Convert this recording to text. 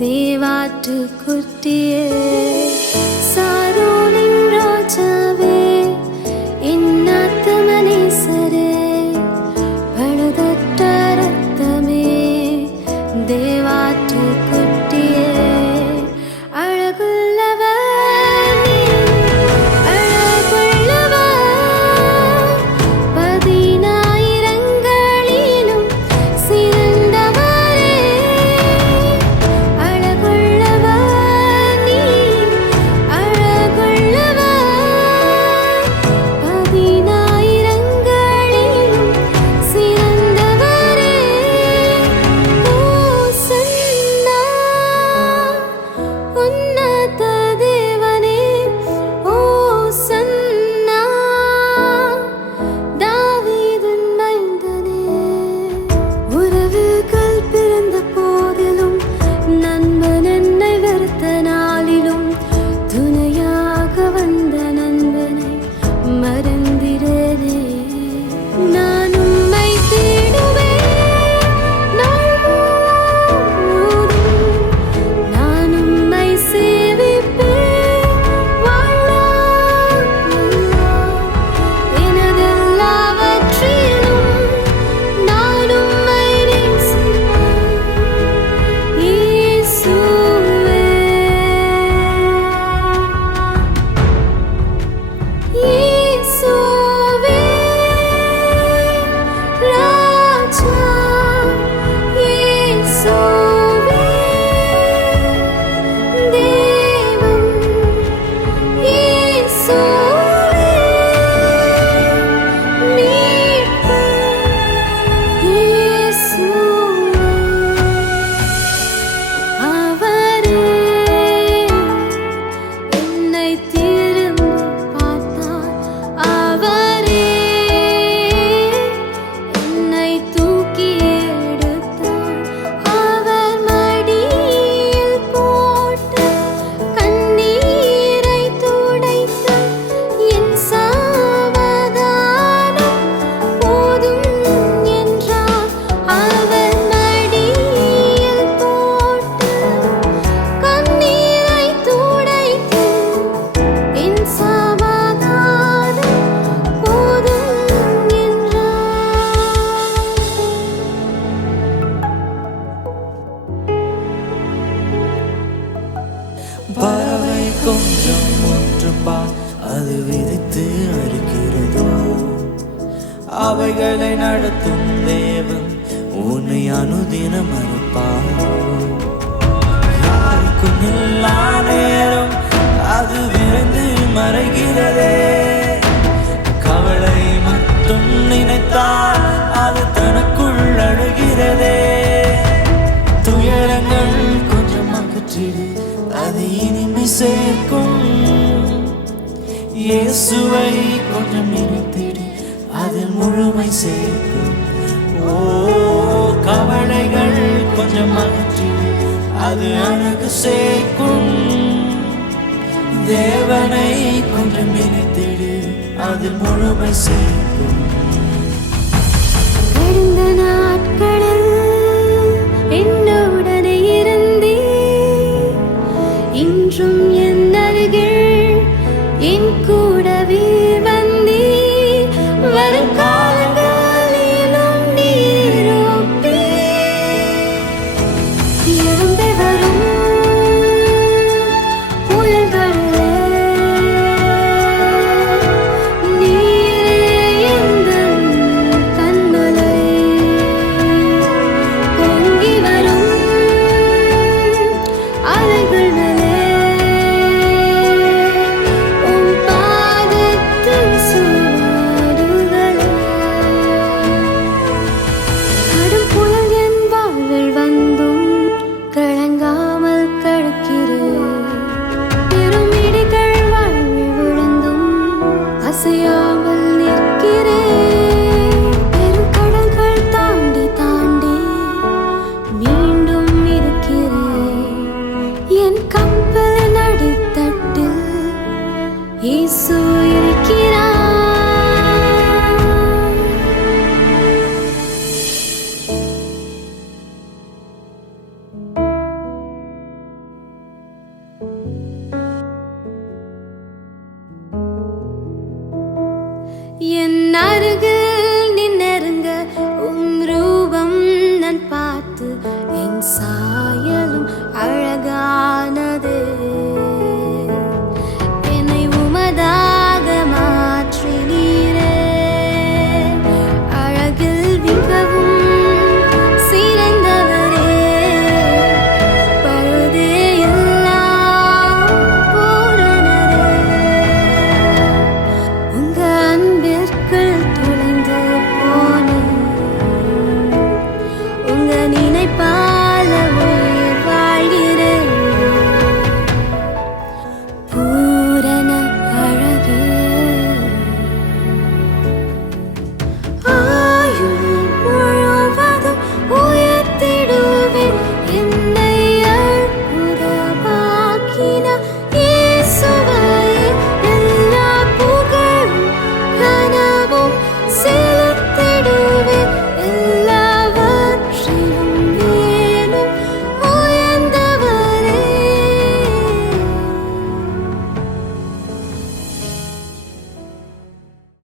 தேவாட்டு குட்டியே சாரோனின் ராஜாவே இன்னாத்தமனேசரே பழுதற்ற ரத்தமே தேவாட்டு குட்டியே பறவை கொஞ்சம் ஒன்று பார், அது விதைத்து அறுக்கிறதோ. அவைகளை நடத்தும் தேவன் உன்னை அனுதினம் மறப்பாரோ. யாருக்கும் எல்லா நேரம் அது விரைந்து மறைகிறதே. கவலை மட்டும் நினைத்தால் அது தனக்குள் அழுகிறதே. துயரங்கள் கொஞ்சம் அகற்றிடு, அது இனிமை சேர்க்கும். இயேசுவை கொஞ்சம் நினைத்திடு, அதில் முழுமை சேர்க்கும். ஓ, கவலைகள் கொஞ்சம் அகற்றிடு, அது அழகு சேர்க்கும். தேவனை கொஞ்சம் நினைத்திடு, அதில் முழுமை சேர்க்கும். கடந்த நாட்களில் என்னுடனே இருந்தே, இன்றும் என் அருகில் என் கூடவே வந்தே. வரும் காலங்களிலும் நீரோப்பே எழும்பி வரும் புயல்களே. நீரே எந்தன் கண்மலை, பொங்கி வரும் அலைகள் மேலே உம் பாதத்தில் இயேசு இருக்கிறார். என் அருகில்